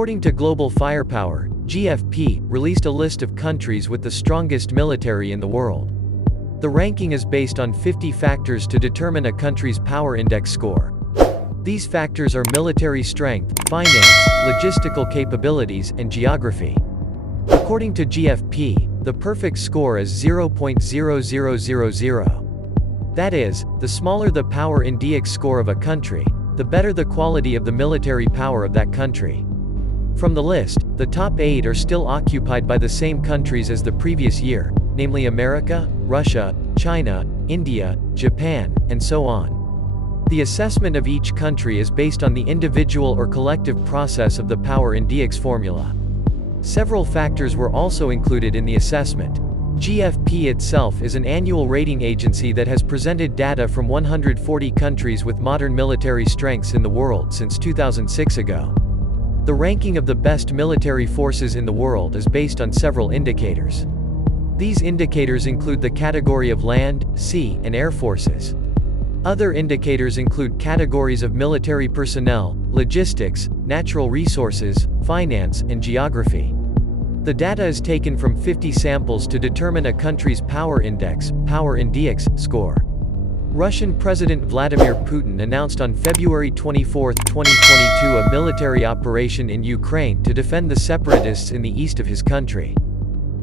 According to Global Firepower, GFP released a list of countries with the strongest military in the world. The ranking is based on 50 factors to determine a country's power index score. These factors are military strength, finance, logistical capabilities, and geography. According to GFP, the perfect score is 0.0000. That is, the smaller the power index score of a country, the better the quality of the military power of that country. From the list, the top 8 are still occupied by the same countries as the previous year, namely America, Russia, China, India, Japan, and so on. The assessment of each country is based on the individual or collective process of the power index formula. Several factors were also included in the assessment. GFP itself is an annual rating agency that has presented data from 140 countries with modern military strengths in the world since 2006 ago. The ranking of the best military forces in the world is based on several indicators. These indicators include the category of land, sea, and air forces. Other indicators include categories of military personnel, logistics, natural resources, finance, and geography. The data is taken from 50 samples to determine a country's power index score. Russian President Vladimir Putin announced on February 24, 2022 a military operation in Ukraine to defend the separatists in the east of his country.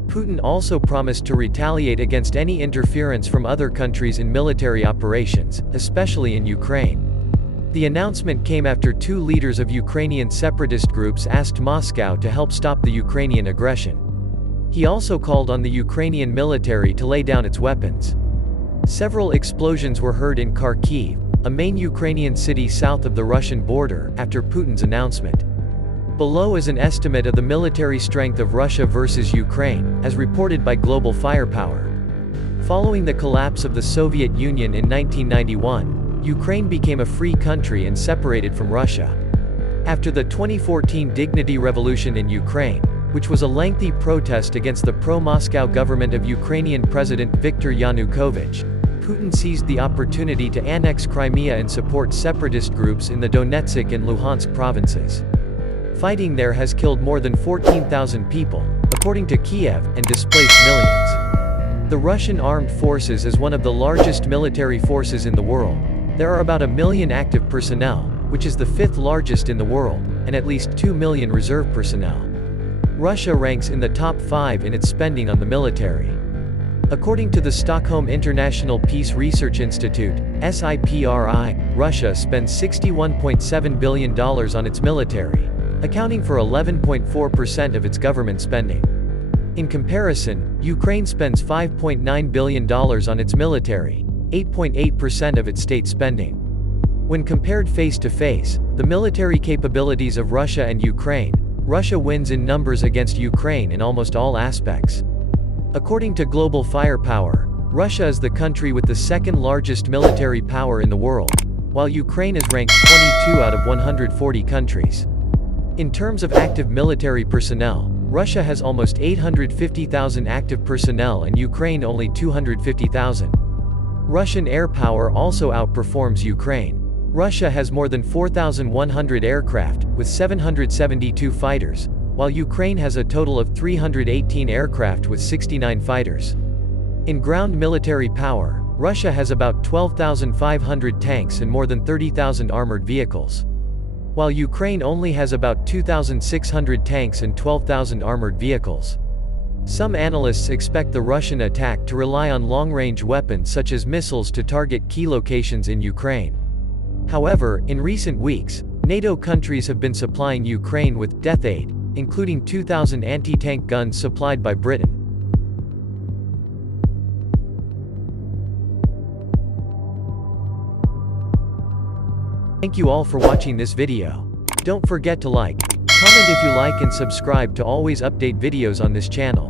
Putin also promised to retaliate against any interference from other countries in military operations, especially in Ukraine. The announcement came after 2 leaders of Ukrainian separatist groups asked Moscow to help stop the Ukrainian aggression. He also called on the Ukrainian military to lay down its weapons. Several explosions were heard in Kharkiv, a main Ukrainian city south of the Russian border, after Putin's announcement. Below is an estimate of the military strength of Russia versus Ukraine, as reported by Global Firepower. Following the collapse of the Soviet Union in 1991, Ukraine became a free country and separated from Russia. After the 2014 Dignity Revolution in Ukraine, which was a lengthy protest against the pro-Moscow government of Ukrainian President Viktor Yanukovych, Putin seized the opportunity to annex Crimea and support separatist groups in the Donetsk and Luhansk provinces. Fighting there has killed more than 14,000 people, according to Kiev, and displaced millions. The Russian armed forces is one of the largest military forces in the world. There are about 1 million active personnel, which is the 5th largest in the world, and at least 2 million reserve personnel. Russia ranks in the top 5 in its spending on the military. According to the Stockholm International Peace Research Institute, SIPRI, Russia spends $61.7 billion on its military, accounting for 11.4% of its government spending. In comparison, Ukraine spends $5.9 billion on its military, 8.8% of its state spending. When compared face to face, the military capabilities of Russia and Ukraine, Russia wins in numbers against Ukraine in almost all aspects. According to Global Firepower, Russia is the country with the 2nd largest military power in the world, while Ukraine is ranked 22 out of 140 countries. In terms of active military personnel, Russia has almost 850,000 active personnel and Ukraine only 250,000. Russian air power also outperforms Ukraine. Russia has more than 4,100 aircraft, with 772 fighters, while Ukraine has a total of 318 aircraft with 69 fighters. In ground military power, Russia has about 12,500 tanks and more than 30,000 armored vehicles, while Ukraine only has about 2,600 tanks and 12,000 armored vehicles. Some analysts expect the Russian attack to rely on long-range weapons such as missiles to target key locations in Ukraine. However, in recent weeks, NATO countries have been supplying Ukraine with death aid, including 2,000 anti-tank guns supplied by Britain. Thank you all for watching this video. Don't forget to like, comment if you like and subscribe to always update videos on this channel.